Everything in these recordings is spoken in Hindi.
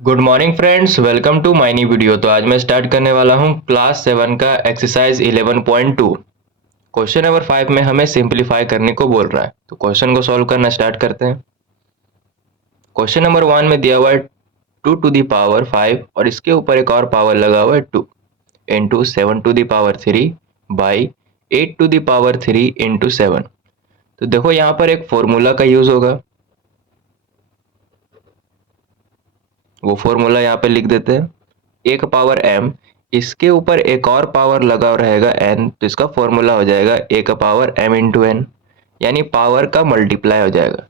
Good morning friends, welcome to my new video. तो आज मैं स्टार्ट करने वाला हूं क्लास 7 का एक्सरसाइज 11.2। क्वेश्चन नंबर 5 में हमें सिंपलीफाई करने को बोल रहा है, तो क्वेश्चन को सॉल्व करना स्टार्ट करते हैं। क्वेश्चन नंबर 1 में दिया हुआ है 2 टू दी पावर 5 और इसके ऊपर एक और पावर लगा हुआ है 2 into 7 to the power 3 by 8 to the power 3 into 7। तो देखो यहाँ पर एक फॉर्मूला का यूज होगा, वो फॉर्मूला यहाँ पे लिख देते हैं। एक पावर m, इसके ऊपर एक और पावर लगा रहेगा n, तो इसका फॉर्मूला हो जाएगा a का पावर m इंटू एन, यानी पावर का मल्टीप्लाई हो जाएगा।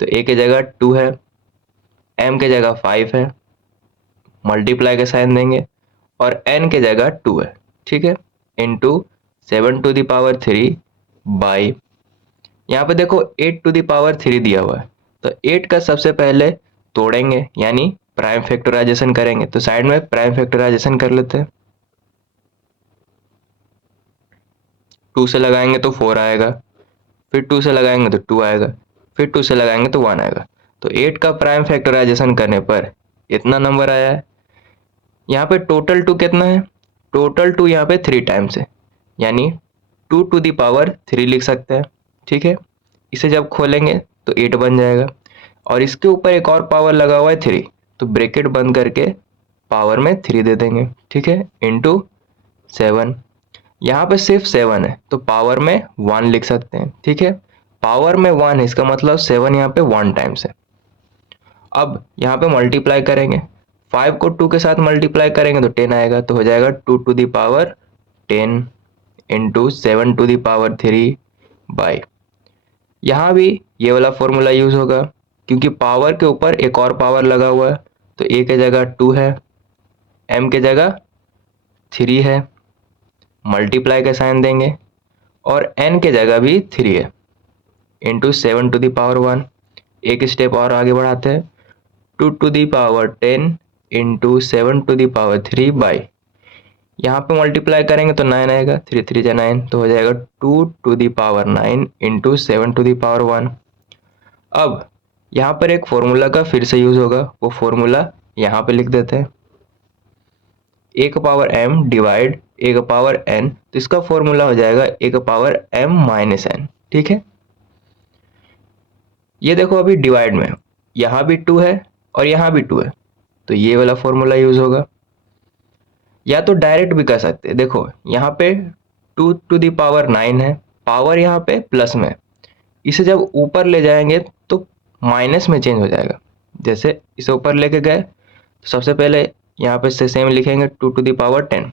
तो a की जगह 2 है, m की जगह 5 है, मल्टीप्लाई का साइन देंगे और n की जगह 2 है, ठीक है, into 7 to the power 3 by, यहाँ पे देखो 8 टू द पावर 3 दिया हुआ है, तो 8 का सबसे पहले तोड़ेंगे यानी प्राइम फैक्टराइजेशन करेंगे। तो साइड में प्राइम फैक्टराइजेशन कर लेते हैं। 2 से लगाएंगे तो 4 आएगा, फिर 2 से लगाएंगे तो 2 आएगा, फिर 2 से लगाएंगे तो 1 आएगा। तो 8 का प्राइम फैक्टराइजेशन करने पर इतना नंबर आया है। यहाँ पे टोटल 2 कितना है? टोटल 2 यहाँ पे 3 टाइम्स है, यानी 2 टू दी पावर 3 लिख सकते हैं, ठीक है। इसे जब खोलेंगे तो 8 बन जाएगा और इसके ऊपर एक और पावर लगा हुआ है 3, तो ब्रैकेट बंद करके पावर में 3 दे देंगे, ठीक है, इंटू 7। यहाँ पे सिर्फ 7 है तो पावर में 1 लिख सकते हैं, ठीक है। पावर में 1 है, इसका मतलब 7 यहाँ पे 1 टाइम्स है। अब यहाँ पे मल्टीप्लाई करेंगे, 5 को 2 के साथ मल्टीप्लाई करेंगे तो 10 आएगा, तो हो जाएगा 2 to the power 10 into 7 to the power 3 by, यहाँ भी ये वाला फॉर्मूला यूज होगा क्योंकि पावर के ऊपर एक और पावर लगा हुआ है। तो a के जगह 2 है, m के जगह 3 है, मल्टीप्लाई का साइन देंगे और n के जगह भी 3 है, इंटू 7 टू दी पावर 1। एक स्टेप और आगे बढ़ाते हैं, 2 to the power 10 into 7 to the power 3 by, यहाँ पे मल्टीप्लाई करेंगे तो 9 आएगा, 3 3 जा 9, तो हो जाएगा 2 to the power 9 into 7 to the power 1। अब यहाँ पर एक फॉर्मूला का फिर से यूज होगा, वो फॉर्मूला यहाँ पे लिख देते हैं। a का पावर m डिवाइड a का पावर n, तो इसका फॉर्मूला हो जाएगा a का पावर m माइनस n, ठीक है। ये देखो अभी डिवाइड में यहाँ भी 2 है और यहाँ भी 2 है, तो ये वाला फॉर्मूला यूज होगा। या तो डायरेक्ट भी कर सकते हैं, देखो यहाँ पे 2 टू दी पावर 9 है, पावर यहाँ पे प्लस में, इसे जब ऊपर ले जाएंगे तो माइनस में चेंज हो जाएगा। जैसे इसे ऊपर लेके गए तो सबसे पहले यहाँ पे से सेम लिखेंगे 2 टू दी पावर 10,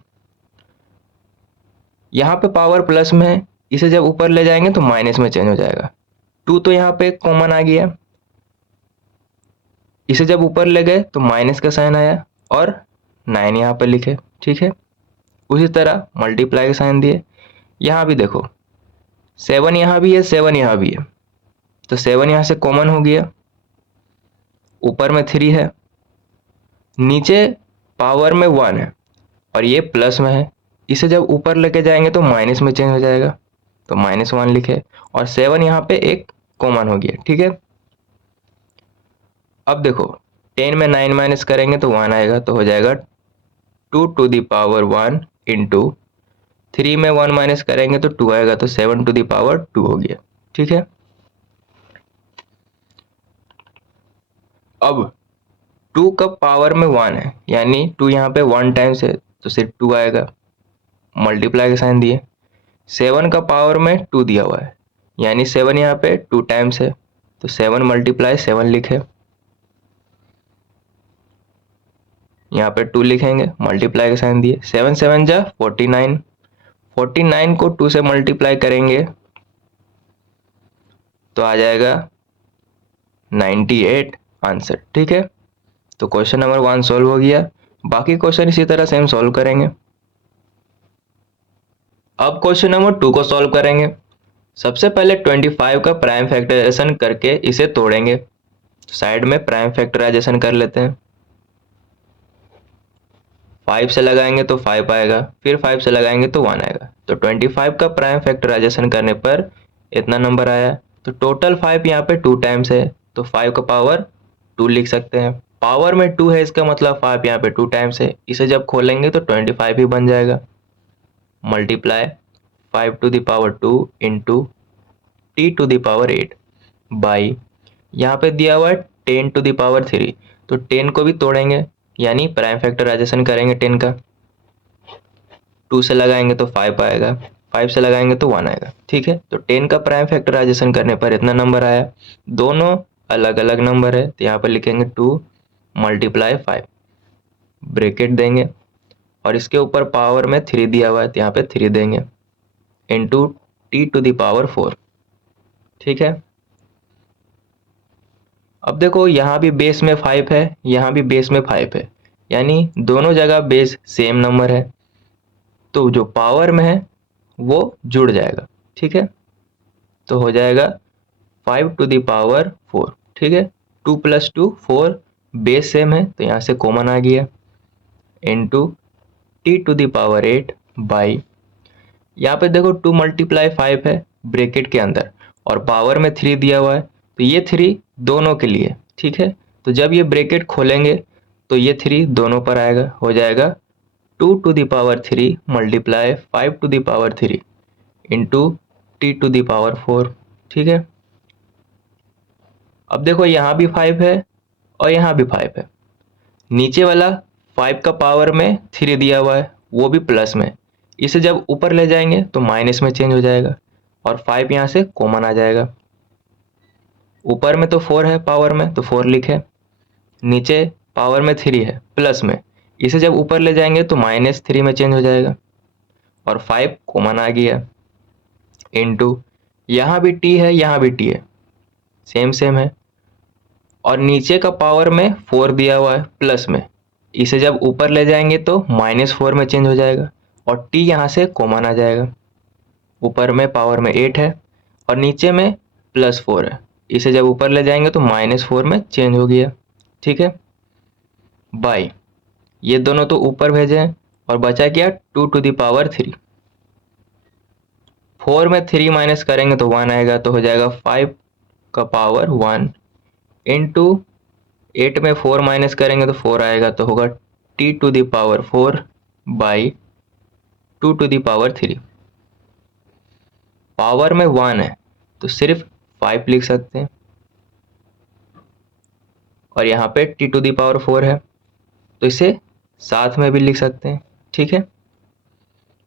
यहाँ पे पावर प्लस में है, इसे जब ऊपर ले जाएंगे तो माइनस में चेंज हो जाएगा। 2 तो यहाँ पे कॉमन आ गया, इसे जब ऊपर ले गए तो माइनस का साइन आया और 9 यहाँ पे लिखे, ठीक है। उसी तरह मल्टीप्लाई का साइन दिए, यहाँ भी देखो 7 यहाँ भी है, 7 यहाँ भी है, तो 7 यहाँ से कॉमन हो गया, ऊपर में 3 है, नीचे पावर में 1 है और ये प्लस में है, इसे जब ऊपर लेके जाएंगे तो माइनस में चेंज हो जाएगा, तो -1 लिखे और 7 यहाँ पे एक कॉमन हो गया, ठीक है। अब देखो 10 में 9 माइनस करेंगे तो 1 आएगा, तो हो जाएगा 2 टू दी पावर 1 इंटू 3 में 1 माइनस करेंगे तो 2 आएगा, तो 7 टू दी पावर 2 हो गया, ठीक है। अब 2 का पावर में 1 है, यानी 2 यहाँ पे 1 टाइम्स है, तो सिर्फ 2 आएगा, मल्टीप्लाई का साइन दिए। 7 का पावर में 2 दिया हुआ है, यानी 7 यहाँ पे 2 टाइम्स है, तो 7 मल्टीप्लाई 7 लिखे, यहाँ पे 2 लिखेंगे, मल्टीप्लाई का साइन दिए, 7 7 जा 49, 49 को 2 से मल्टीप्लाई करेंगे तो आ जाएगा 98 आंसर, ठीक है। तो क्वेश्चन नंबर 1 सॉल्व हो गया। बाकी क्वेश्चन इसी तरह से हम सॉल्व करेंगे। अब क्वेश्चन नंबर 2 को सॉल्व करेंगे। सबसे पहले 25 का प्राइम फैक्टराइजेशन करके इसे तोड़ेंगे, साइड में प्राइम फैक्टराइजेशन कर लेते हैं। 5 से लगाएंगे तो 5 आएगा, फिर 5 से लगाएंगे तो 1 आएगा, तो 25 का प्राइम फैक्टराइजेशन करने पर इतना नंबर आया। तो टोटल 5 यहाँ पे 2 टाइम्स है, तो 5 का पावर 2 लिख सकते हैं। पावर में 2 है, इसका मतलब 5 यहाँ पे 2 टाइम्स है, इसे जब खोलेंगे तो 25 ही बन जाएगा। Multiply 5 to the power 2 into T to the power 8 by, यहाँ पे दिया हुआ है 10 टू द पावर 3, तो 10 को भी तोड़ेंगे यानी प्राइम फैक्टराइजेशन करेंगे 10 का। 2 से लगाएंगे तो 5 आएगा, 5 से लगाएंगे तो 1 आएगा। ठीक है, तो 10 का प्राइम फैक्टराइजेशन करने पर इतना नंबर आया। दोनों अलग अलग नंबर है, तो यहाँ पर लिखेंगे 2 मल्टीप्लाई 5, ब्रैकेट देंगे और इसके ऊपर पावर में 3 दिया हुआ है, तो यहाँ पे 3 देंगे into T to the power 4। ठीक है, अब देखो यहाँ भी बेस में 5 है, यहाँ भी बेस में 5 है, यानी दोनों जगह बेस सेम नंबर है, तो जो पावर में है वो जुड़ जाएगा। ठीक है, तो हो जाएगा 5 टू द पावर 4। ठीक है, 2 + 2 4, बेस सेम है तो यहाँ से कॉमन आ गया, into T to the power 8 by, यहाँ पे देखो 2 मल्टीप्लाई 5 है ब्रैकेट के अंदर और पावर में 3 दिया हुआ है, तो ये 3 दोनों के लिए। ठीक है, तो जब ये ब्रैकेट खोलेंगे तो ये 3 दोनों पर आएगा, हो जाएगा 2 to the power 3 multiply 5 to the power 3 into T to the power 4। ठीक है, अब देखो यहाँ भी 5 है और यहाँ भी 5 है, नीचे वाला 5 का पावर में 3 दिया हुआ है वो भी प्लस में, इसे जब ऊपर ले जाएंगे तो माइनस में चेंज हो जाएगा और 5 यहाँ से कॉमन आ जाएगा। ऊपर में तो 4 है पावर में, तो 4 लिखे, नीचे पावर में 3 है प्लस में, इसे जब ऊपर ले जाएंगे तो -3 में चेंज हो जाएगा और 5 कॉमन आ गया, इंटू यहाँ भी टी है यहाँ भी टी है, सेम सेम है, और नीचे का पावर में 4 दिया हुआ है प्लस में, इसे जब ऊपर ले जाएंगे तो -4 में चेंज हो जाएगा और टी यहाँ से कॉमन आ जाएगा। ऊपर में पावर में 8 है और नीचे में +4 है, इसे जब ऊपर ले जाएंगे तो -4 में चेंज हो गया। ठीक है, बाई, ये दोनों तो ऊपर भेजे हैं और बचा क्या 2 टू द पावर 3, 4 में 3 माइनस करेंगे तो 1 आएगा, तो हो जाएगा 5 का पावर 1 इंटू 8 में 4 माइनस करेंगे तो 4 आएगा, तो होगा T to the power 4 by 2 to the power 3। Power में 1 है तो सिर्फ 5 लिख सकते हैं और यहाँ पे टी टू द पावर 4 है तो इसे साथ में भी लिख सकते हैं। ठीक है,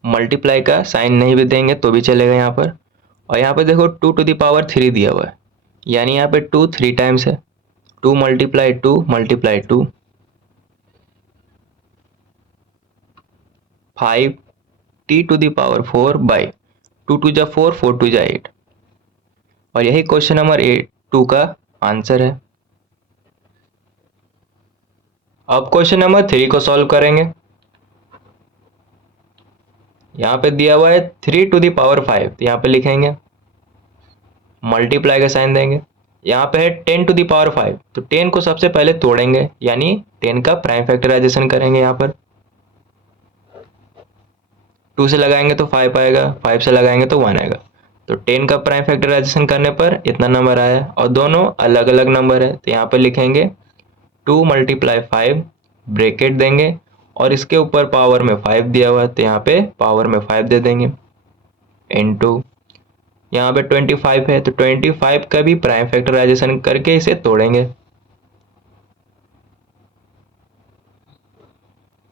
मल्टीप्लाई का साइन नहीं भी देंगे तो भी चलेगा यहाँ पर, और यहाँ पे देखो 2 टू द पावर 3 दिया हुआ है, यानी यहाँ पे 2 3 टाइम्स है, 2 multiply 2 multiply 2, 5 T to the power 4 by 2 to जा 4 4 टू जा 8, और यही क्वेश्चन नंबर 2 का आंसर है। अब क्वेश्चन नंबर 3 को सॉल्व करेंगे। यहाँ पे दिया हुआ है 3 टू द पावर 5, तो यहाँ पे लिखेंगे, मल्टीप्लाई का साइन देंगे, यहाँ पे है 10 टू द पावर 5, तो 10 को सबसे पहले तोड़ेंगे यानी 10 का प्राइम फैक्टराइजेशन करेंगे। यहाँ पर 2 से लगाएंगे तो 5 आएगा, 5 से लगाएंगे तो 1 आएगा, तो 10 का प्राइम फैक्टराइजेशन करने पर इतना नंबर आया और दोनों अलग अलग नंबर है, तो यहाँ पे लिखेंगे 2 मल्टीप्लाई 5, ब्रैकेट देंगे और इसके ऊपर पावर में 5 दिया हुआ है तो यहाँ पे पावर में 5 दे देंगे, इनटू यहाँ पे 25 है तो 25 का भी प्राइम फैक्टराइजेशन करके इसे तोड़ेंगे।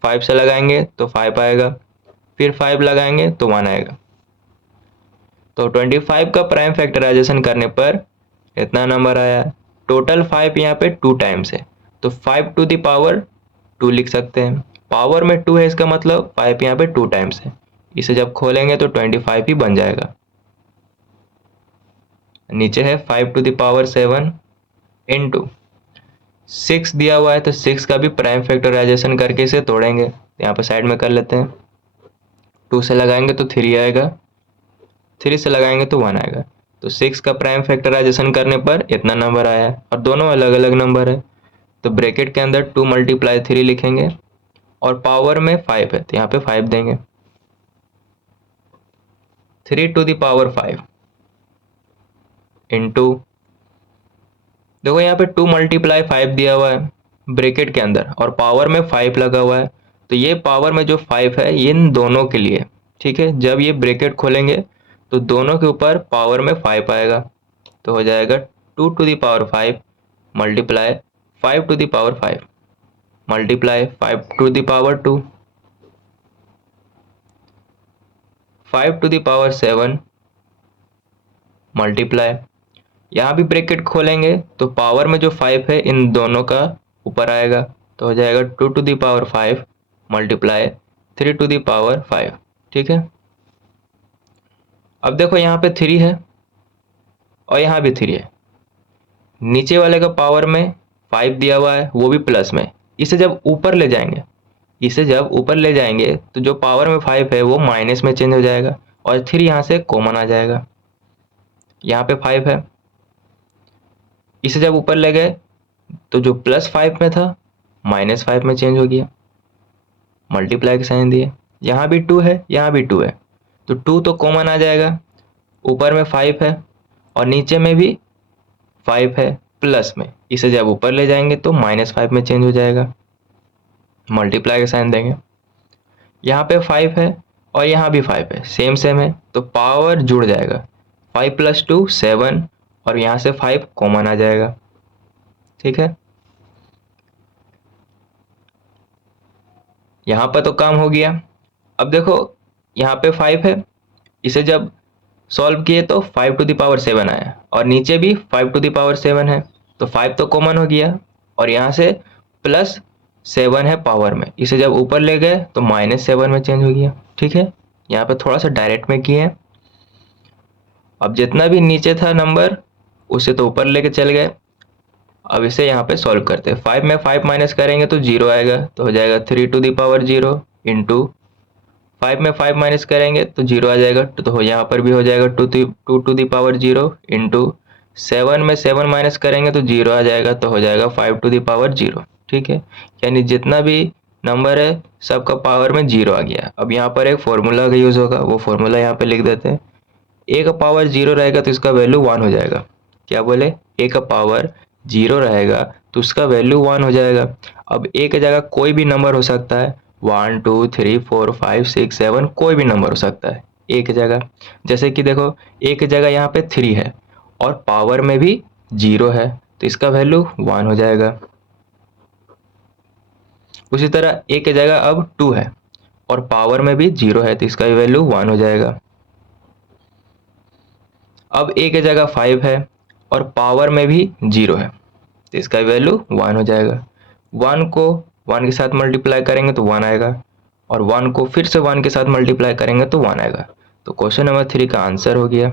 5 से लगाएंगे तो 5 आएगा, फिर 5 लगाएंगे तो 1 आएगा, तो 25 का प्राइम फैक्टराइजेशन करने पर इतना नंबर आया। टोटल 5 यहाँ पे 2 टाइम्स है तो 5 टू द पावर 2 लिख सकते हैं, पावर में 2 है इसका मतलब 5 यहाँ पे 2 टाइम्स है, इसे जब खोलेंगे तो 25 ही बन जाएगा। नीचे है 5 टू द पावर 7 इंटू 6 दिया हुआ है तो 6 का भी प्राइम फैक्टराइजेशन करके इसे तोड़ेंगे, यहाँ पे साइड में कर लेते हैं। 2 से लगाएंगे तो 3 आएगा, 3 से लगाएंगे तो 1 आएगा, तो 6 का प्राइम फैक्टराइजेशन करने पर इतना नंबर आया और दोनों अलग अलग नंबर है, तो ब्रैकेट के अंदर 2 मल्टीप्लाई 3 लिखेंगे और पावर में 5 है तो यहाँ पे 5 देंगे, 3 टू द पावर 5 इंटू, देखो यहाँ पे 2 मल्टीप्लाई 5 दिया हुआ है ब्रैकेट के अंदर और पावर में 5 लगा हुआ है, तो ये पावर में जो 5 है ये इन दोनों के लिए, ठीक है। जब ये ब्रैकेट खोलेंगे तो दोनों के ऊपर पावर में 5 आएगा, तो हो जाएगा 2 to the power 5 multiply 5 to the power 5 multiply 5 to the power 2 5 to the power 7 multiply, यहाँ भी ब्रैकेट खोलेंगे तो पावर में जो 5 है इन दोनों का ऊपर आएगा, तो हो जाएगा 2 to the power 5 multiply 3 to the power 5, ठीक है। अब देखो यहाँ पे 3 है और यहाँ भी 3 है, नीचे वाले का पावर में 5 दिया हुआ है वो भी प्लस में, इसे जब ऊपर ले जाएंगे तो जो पावर में 5 है वो माइनस में चेंज हो जाएगा और 3 यहाँ से कॉमन आ जाएगा। यहाँ पे 5 है, इसे जब ऊपर ले गए तो जो +5 में था -5 में चेंज हो गया, मल्टीप्लाई के साइन दिए। यहाँ भी 2 है, यहाँ भी 2 है, तो 2 तो कॉमन आ जाएगा, ऊपर में 5 है और नीचे में भी 5 है प्लस में, इसे जब ऊपर ले जाएंगे तो -5 में चेंज हो जाएगा, मल्टीप्लाई का साइन देंगे। यहाँ पे 5 है और यहाँ भी 5 है, सेम है, तो पावर जुड़ जाएगा, 5 + 2 7 और यहाँ से 5 कॉमन आ जाएगा, ठीक है। यहाँ पर तो काम हो गया। अब देखो यहाँ पे 5 है, इसे जब सॉल्व किए तो 5 टू द पावर 7 आया और नीचे भी 5 टू द पावर 7 है, तो 5 तो कॉमन हो गया और यहाँ से +7 है पावर में, इसे जब ऊपर ले गए तो -7 में चेंज हो गया, ठीक है। यहाँ पे थोड़ा सा डायरेक्ट में किए। अब जितना भी नीचे था नंबर उसे तो ऊपर लेके चल गए। अब इसे यहाँ पे सॉल्व करते हैं, 5 में 5 माइनस करेंगे तो 0 आएगा, तो हो जाएगा 3 टू द पावर 0 इंटू 5 में 5 माइनस करेंगे तो 0 आ जाएगा, तो यहाँ पर भी हो जाएगा 2 टू द पावर 0 इंटू 7 में 7 माइनस करेंगे तो 0 आ जाएगा, तो हो जाएगा 5 टू द पावर 0, ठीक है। यानी जितना भी नंबर है सबका पावर में 0 आ गया। अब यहाँ पर एक फॉर्मूला का यूज़ होगा, वो फॉर्मूला यहाँ पे लिख देते हैं। ए का पावर 0 रहेगा तो इसका वैल्यू 1 हो जाएगा। क्या बोले? ए का पावर 0 रहेगा तो उसका वैल्यू 1 हो जाएगा। अब ए की जगह कोई भी नंबर हो सकता है, 1 2 3 4 5 6 7 कोई भी नंबर हो सकता है ए की जगह। जैसे कि देखो ए की जगह यहाँ पे 3 है और पावर में भी 0 है तो इसका वैल्यू 1 हो जाएगा। उसी तरह ए की जगह अब 2 है और पावर में भी 0 है तो इसका वैल्यू 1 हो जाएगा। अब ए की जगह 5 है और पावर में भी 0 है तो इसका वैल्यू 1 हो जाएगा। 1 को 1 के साथ मल्टीप्लाई करेंगे तो 1 आएगा और 1 को फिर से 1 के साथ मल्टीप्लाई करेंगे तो 1 आएगा। तो क्वेश्चन नंबर 3 का आंसर हो गया।